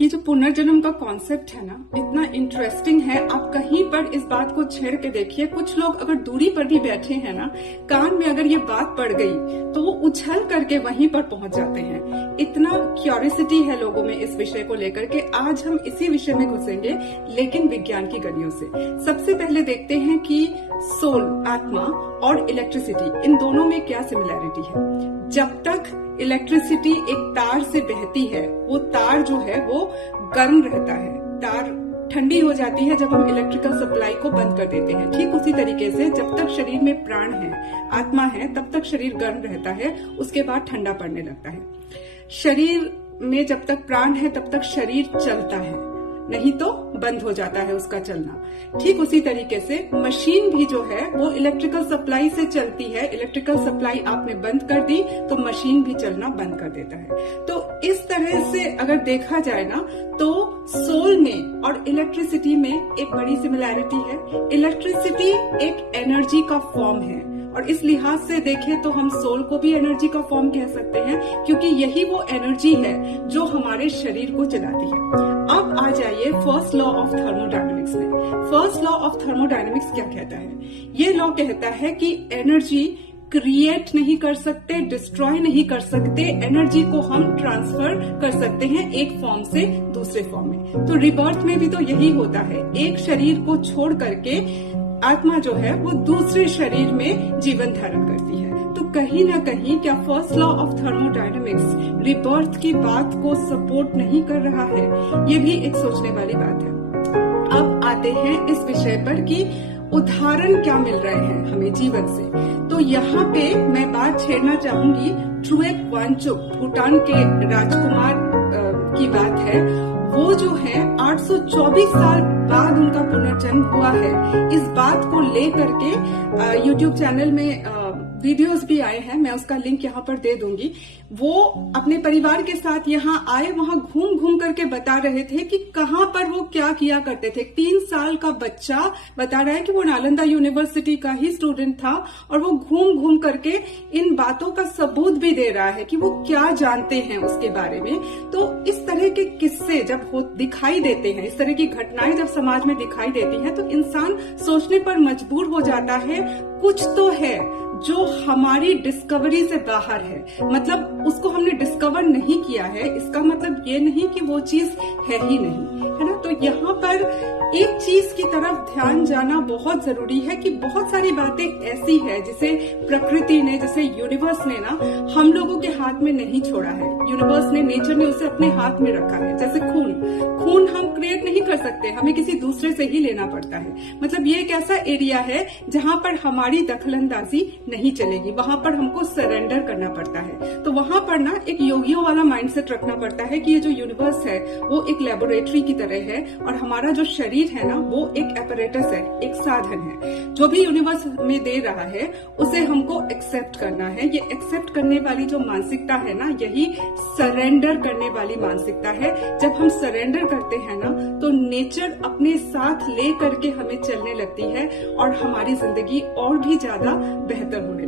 ये जो पुनर्जन्म का कॉन्सेप्ट है ना, इतना इंटरेस्टिंग है। आप कहीं पर इस बात को छेड़ के देखिए, कुछ लोग अगर दूरी पर भी बैठे हैं ना, कान में अगर ये बात पड़ गई तो वो उछल करके वहीं पर पहुंच जाते हैं। इतना क्यूरियोसिटी है लोगों में इस विषय को लेकर के। आज हम इसी विषय में घुसेंगे, लेकिन विज्ञान की गलियों से। सबसे पहले देखते हैं कि सोल, आत्मा और इलेक्ट्रिसिटी, इन दोनों में क्या सिमिलैरिटी है। जब तक इलेक्ट्रिसिटी एक तार से बहती है, वो तार जो है वो गर्म रहता है। तार ठंडी हो जाती है जब हम इलेक्ट्रिकल सप्लाई को बंद कर देते हैं। ठीक उसी तरीके से जब तक शरीर में प्राण है, आत्मा है, तब तक शरीर गर्म रहता है, उसके बाद ठंडा पड़ने लगता है। शरीर में जब तक प्राण है तब तक शरीर चलता है, नहीं तो बंद हो जाता है उसका चलना। ठीक उसी तरीके से मशीन भी जो है वो इलेक्ट्रिकल सप्लाई से चलती है। इलेक्ट्रिकल सप्लाई आपने बंद कर दी तो मशीन भी चलना बंद कर देता है। तो इस तरह से अगर देखा जाए ना, तो सोल में और इलेक्ट्रिसिटी में एक बड़ी सिमिलैरिटी है। इलेक्ट्रिसिटी एक एनर्जी का फॉर्म है, और इस लिहाज से देखें तो हम सोल को भी एनर्जी का फॉर्म कह सकते हैं, क्योंकि यही वो एनर्जी है जो हमारे शरीर को चलाती है। अब आ जाइए फर्स्ट लॉ ऑफ थर्मोडायनेमिक्स में। फर्स्ट लॉ ऑफ थर्मोडायनेमिक्स क्या कहता है? ये लॉ कहता है कि एनर्जी क्रिएट नहीं कर सकते, डिस्ट्रॉय नहीं कर सकते, एनर्जी को हम ट्रांसफर कर सकते हैं एक फॉर्म से दूसरे फॉर्म में। तो रिबर्थ में भी तो यही होता है। एक शरीर को छोड़ करके आत्मा जो है वो दूसरे शरीर में जीवन धारण करती है। तो कहीं ना कहीं क्या first law of thermodynamics rebirth की बात को सपोर्ट नहीं कर रहा है? ये भी एक सोचने वाली बात है। अब आते हैं इस विषय पर कि उदाहरण क्या मिल रहे हैं हमें जीवन से। तो यहाँ पे मैं बात छेड़ना चाहूंगी ट्रुएक वांगचुक, भूटान के राजकुमार की बात है। वो जो है 824 साल बाद उनका पुनर्जन्म हुआ है। इस बात को लेकर के यूट्यूब चैनल में वीडियोस भी आए हैं, मैं उसका लिंक यहाँ पर दे दूंगी। वो अपने परिवार के साथ यहाँ आए, वहां घूम घूम करके बता रहे थे कि कहाँ पर वो क्या किया करते थे। 3 साल का बच्चा बता रहा है कि वो नालंदा यूनिवर्सिटी का ही स्टूडेंट था, और वो घूम घूम करके इन बातों का सबूत भी दे रहा है कि वो क्या जानते हैं उसके बारे में। तो इस तरह के किस्से जब दिखाई देते हैं, इस तरह की घटनाएं जब समाज में दिखाई देती हैं, तो इंसान सोचने पर मजबूर हो जाता है, कुछ तो है जो हमारी डिस्कवरी से बाहर है। मतलब उसको हमने डिस्कवर नहीं किया है, इसका मतलब ये नहीं कि वो चीज है ही नहीं, है ना। तो यहाँ पर एक चीज की तरफ ध्यान जाना बहुत जरूरी है कि बहुत सारी बातें ऐसी है जिसे प्रकृति ने, जैसे यूनिवर्स ने ना हम लोगों के हाथ में नहीं छोड़ा है। यूनिवर्स ने, नेचर ने उसे अपने हाथ में रखा है। जैसे खून हम क्रिएट नहीं कर सकते, हमें किसी दूसरे से ही लेना पड़ता है। मतलब ये एक ऐसा एरिया है जहाँ पर हमारी दखलंदाजी नहीं चलेगी, वहां पर हमको सरेंडर करना पड़ता है। तो वहां पर ना एक योगियों वाला माइंडसेट रखना पड़ता है कि ये जो यूनिवर्स है वो एक लेबोरेटरी की तरह है, और हमारा जो शरीर है ना वो एक एपरेटस है, एक साधन है। जो भी यूनिवर्स में दे रहा है उसे हमको एक्सेप्ट करना है। ये एक्सेप्ट करने वाली जो मानसिकता है ना, यही सरेंडर करने वाली मानसिकता है। जब हम सरेंडर करते हैं ना, तो नेचर अपने साथ ले करके हमें चलने लगती है, और हमारी जिंदगी और भी ज्यादा बेहतर होने